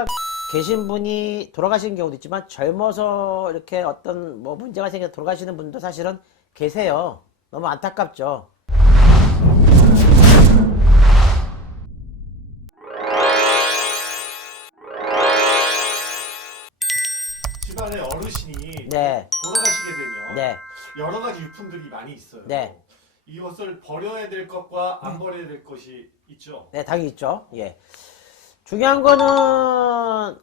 연세가 계신 분이 돌아가시는 경우도 있지만 젊어서 이렇게 어떤 뭐 문제가 생겨 돌아가시는 분도 사실은 계세요. 너무 안타깝죠. 집안에 어르신이 네. 돌아가시게 되면 네. 여러 가지 유품들이 많이 있어요. 네. 이것을 버려야 될 것과 안 버려야 될 것이 있죠. 네, 당연히 있죠. 예. 중요한 거는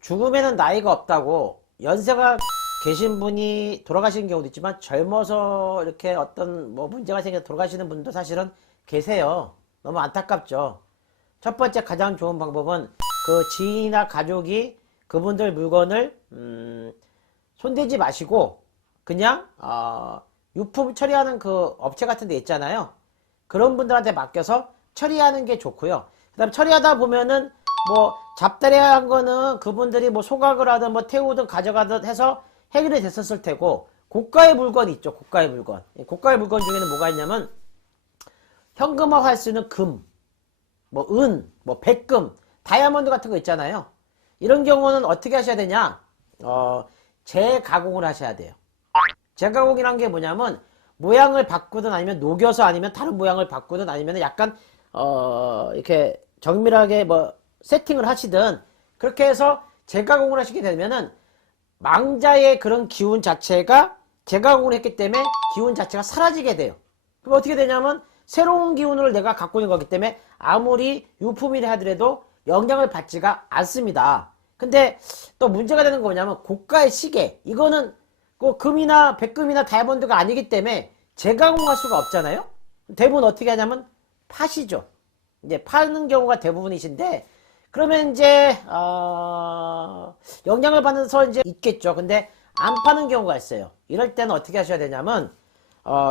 죽음에는 나이가 없다고 연세가 계신 분이 돌아가시는 경우도 있지만 젊어서 이렇게 어떤 뭐 문제가 생겨 돌아가시는 분도 사실은 계세요. 너무 안타깝죠. 첫 번째 가장 좋은 방법은 그 지인이나 가족이 그분들 물건을 손대지 마시고 그냥 유품 처리하는 그 업체 같은 데 있잖아요. 그런 분들한테 맡겨서 처리하는 게 좋고요. 그 다음에 처리하다 보면은 뭐 잡다리한 거는 그분들이 뭐 소각을 하든 뭐 태우든 가져가든 해서 해결이 됐었을 테고, 고가의 물건이 있죠. 고가의 물건. 고가의 물건 중에는 뭐가 있냐면 현금화 할 수 있는 금, 뭐 은, 뭐 백금, 다이아몬드 같은 거 있잖아요. 이런 경우는 어떻게 하셔야 되냐? 재가공을 하셔야 돼요. 재가공이란 게 뭐냐면 모양을 바꾸든 아니면 녹여서 아니면 다른 모양을 바꾸든 아니면 약간 이렇게 정밀하게 뭐 세팅을 하시든 그렇게 해서 재가공을 하시게 되면은 망자의 그런 기운 자체가 재가공을 했기 때문에 기운 자체가 사라지게 돼요. 그럼 어떻게 되냐면 새로운 기운을 내가 갖고 있는 거기 때문에 아무리 유품이라 하더라도 영향을 받지가 않습니다. 근데 또 문제가 되는 거 뭐냐면 고가의 시계, 이거는 그 금이나 백금이나 다이아몬드가 아니기 때문에 재가공할 수가 없잖아요. 대부분 어떻게 하냐면 파시죠. 이제 파는 경우가 대부분이신데, 그러면 이제 영향을 받아서 이제 있겠죠. 근데 안 파는 경우가 있어요. 이럴 때는 어떻게 하셔야 되냐면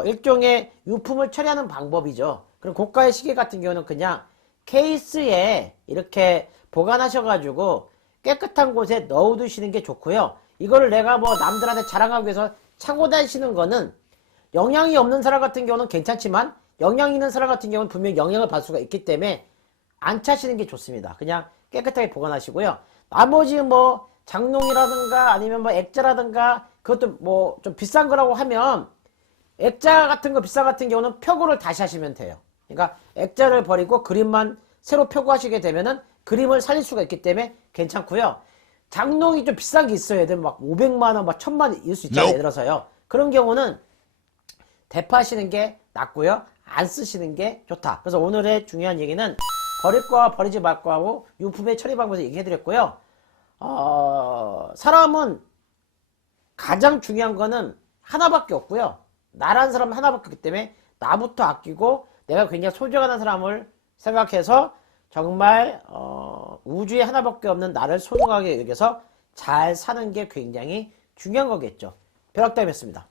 일종의 유품을 처리하는 방법이죠. 그럼 고가의 시계 같은 경우는 그냥 케이스에 이렇게 보관하셔가지고 깨끗한 곳에 넣어두시는 게 좋고요. 이거를 내가 뭐 남들한테 자랑하기 위해서 차고 다니시는 거는 영향이 없는 사람 같은 경우는 괜찮지만 영향이 있는 사람 같은 경우는 분명히 영향을 받을 수가 있기 때문에 안 차시는 게 좋습니다. 그냥 깨끗하게 보관하시고요. 나머지 뭐 장롱이라든가 아니면 뭐 액자라든가 그것도 뭐 좀 비싼 거라고 하면 액자 같은 거 비싼 같은 경우는 표고를 다시 하시면 돼요. 그러니까 액자를 버리고 그림만 새로 표고하시게 되면은 그림을 살릴 수가 있기 때문에 괜찮고요. 장롱이 좀 비싼 게 있어요. 예를 들면 막 500만 원, 막 1000만 원 일 수 있잖아요. 예를 들어서요. 그런 경우는 대파하시는 게 낫고요. 안 쓰시는 게 좋다. 그래서 오늘의 중요한 얘기는 버릴 거와 버리지 말 거하고 유품의 처리 방법에서 얘기해 드렸고요. 사람은 가장 중요한 거는 하나밖에 없고요. 나라는 사람은 하나밖에 없기 때문에 나부터 아끼고 내가 굉장히 소중한 사람을 생각해서 정말 우주에 하나밖에 없는 나를 소중하게 여겨서 잘 사는 게 굉장히 중요한 거겠죠. 벼락담이었습니다.